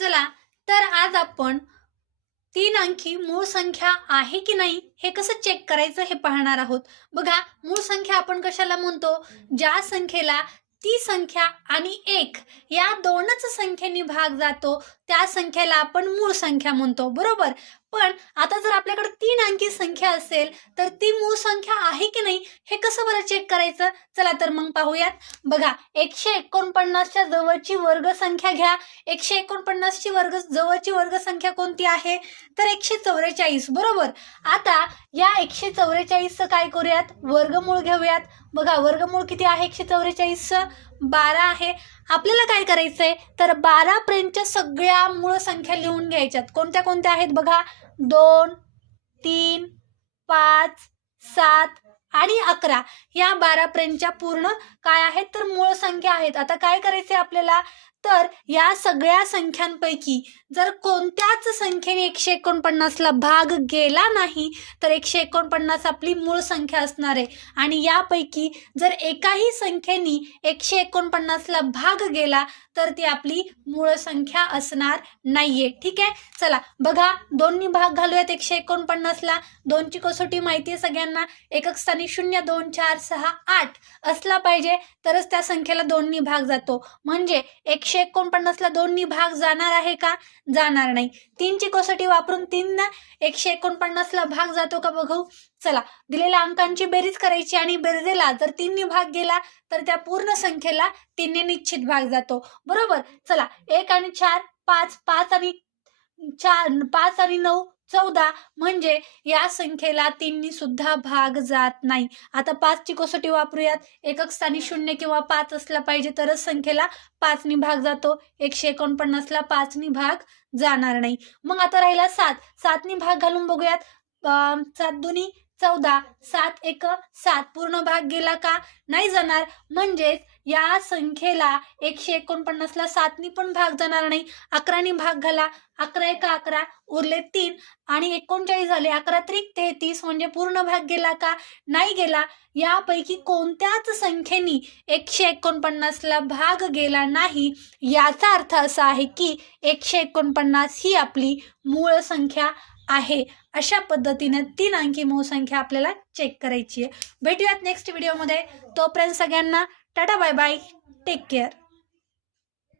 चला तर आज आपण 3 अंकी मूळ संख्या आहे की नाही हे कसं चेक करायचं हे पाहणार आहोत। बघा, मूळ संख्या आपण कशाला म्हणतो? ज्या संख्येला ती संख्या आणि 1 या दोनच संख्येनी भाग जातो त्या संख्येला आपण मूळ संख्या म्हणतो, बरोबर? पण आता जर आपल्याकडे 3 अंकी संख्या असेल तर ती मूळ संख्या आहे की नाही हे कसं बरं चेक करायचं? चला तर मग पाहूयात। बघा, 149 च्या जवळची वर्गसंख्या घ्या। 149 ची जवळची वर्गसंख्या कोणती आहे? तर 144, बरोबर। आता या 144 चं काय करूयात? वर्गमूळ घेऊयात। बघा, वर्गमूळ किती आहे 144 चं? 12 आहे। आपल्याला काय करायचंय तर 12 पर्यंतच्या सगळ्या मूळ संख्या लिहून घ्यायच्यात। कोणत्या कोणत्या आहेत बघा? 2, 3, 5, 7 आणि 11 या 12 पर्यंतच्या पूर्ण काय आहेत तर मूळ संख्या आहेत। आता काय करायचंय आपल्याला तर या सगळ्या संख्यांपैकी जर कोणत्याच संख्येने 149 ला भाग गेला नाही तर 149 आपली मूळ संख्या असणार आहे। आणि यापैकी जर एकाही संख्येने 149 ला भाग गेला तर ती आपली मूळ संख्या असणार नाहीये। ठीक आहे, चला बघा, 2 नी भाग घालूयात 149 ला। 2 ची कसोटी माहिती आहे सगळ्यांना, एकक स्थानी 0, 2, 4, 6, 8 असला पाहिजे तरच त्या संख्येला 2 नी भाग जातो। म्हणजे 149 ला 2 नी भाग जाणार आहे का? जाणार नाही। 3 ची कसोटी वापरून 3 ना 149 ला भाग जातो का बघू। चला, दिलेल्या अंकांची बेरीज करायची आणि बेरजेला जर 3 नी भाग गेला तर त्या पूर्ण संख्येला 3 ने निश्चित भाग जातो, बरोबर। चला, 1 आणि 4 5, 5 आणि 4 5 आणि 9 14 म्हणजे या संख्येला 3 नी सुद्धा भाग जात नाही। आता 5 ची कसोटी वापरूयात। एकक स्थानी 0 किंवा 5 असला पाहिजे तरच संख्येला 5 नी भाग जातो। 149 ला 5 नी भाग जाणार नाही। मग आता राहिला 7, 7 नी भाग घालून बघूयात। 7 दुनी 14, 7 एक 7 पूर्ण भाग गेला का? नाही जाणार। म्हणजे या संख्येला 149 ला 7 नी पण भाग जाणार नाही। 11 नी भाग घाला, 11 एक 11 उरले 3 आणि 39 झाले। 11 त्रिक 33 म्हणजे पूर्ण भाग गेला का? नाही गेला। यापैकी कोणत्याच संख्येने 149 ला भाग गेला नाही, याचा अर्थ असा आहे की 149 ही आपली मूळ संख्या आहे। अशा पद्धतीने 3 अंकी मूळ संख्या आपल्याला चेक करायची आहे। भेटूयात नेक्स्ट व्हिडिओमध्ये। तोपर्यंत सगळ्यांना tata bye bye, take care.